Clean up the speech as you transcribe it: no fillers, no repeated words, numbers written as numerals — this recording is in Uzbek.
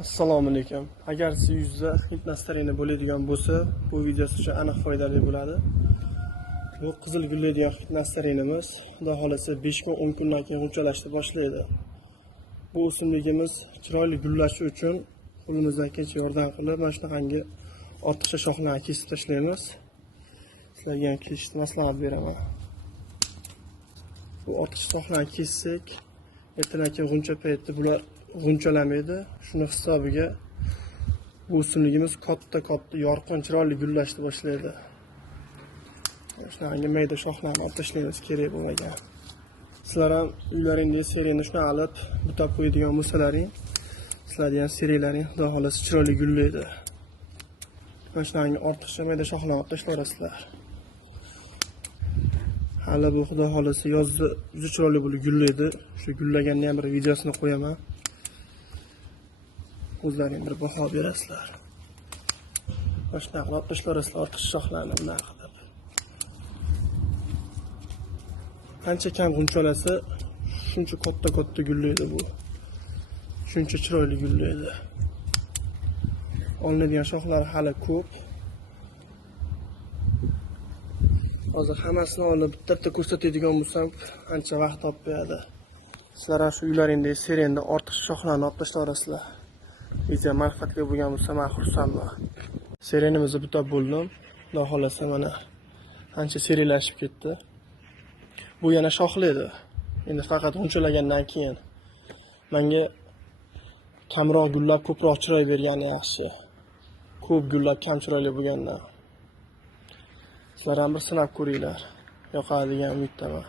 Assalomu alaykum. Agar siz yuzda hipnostarini bo'ladigan bo'lsa, bu video siz uchun aniq foydali bo'ladi. Bu qizil gullaydigan hipnostarinimiz, xudo xolasa 5 kun 10 kundan keyin g'unchalashni boshlaydi. Bu o'simligimiz chiroyli gullashi uchun qo'limizdan kelcha yordam qilib, mana shunaqangi ortiqcha shoxlarni kesib tashlaymiz. Sizlarga ham kesishni maslahat beraman. Bu ortiqcha shoxlarni kessak, ertadan keyin g'uncha payti bular g'unchalamaydi. Shuni hisobiga bu o'simligimiz katta yorqin chiroyli gullashni boshlaydi. Shunaqangi mayda shoxlarni olib tashlaymiz kerak bo'lmagan. Sizlar ham uylaringizda seriyani shuna olib bitab qo'yadigan bo'lsalaring, sizlarga ham seriyalaring xudo xolasa chiroyli gullaydi. Mana shunaqangi ortiqcha mayda shoxlarni olib tashlayverasizlar. Hali bu xudo xolasa yozda juda chiroyli bo'lib gullaydi. Shu gullaganni ham bir videosini qo'yaman. O'zlaring bir baho berasizlar. Mana shunaqa qilib tashlayverasizlar ortiqcha shoxlarni bunaqa qilib. Qancha kam g'unchalasa, shuncha katta gullaydi bu. Shuncha chiroyli gullaydi. Olinadigan shoxlar hali ko'p. Hozir hammasini olib bitta ko'rsatadigan bo'lsam, ancha vaqt olib qo'yadi. Sizlar ham shu uylaringdagi seriyanda ortiqcha shoxlarni olib tashlayverasizlar. Video manfaatli bo'lgan bo'lsa, men xursandman. Seriyanimizni bitab bo'ldim. Xudo xolasa mana ancha seriyalashib ketdi. Bu yana shoxli edi. Endi faqat g'unchalagandan keyin menga kamroq gullab, ko'proq chiroy bergani yaxshi. Ko'p gullab, kam chiroyli bo'lgandan. Sizlar ham bir sinab ko'ringlar. Yoqadi degan umiddaman.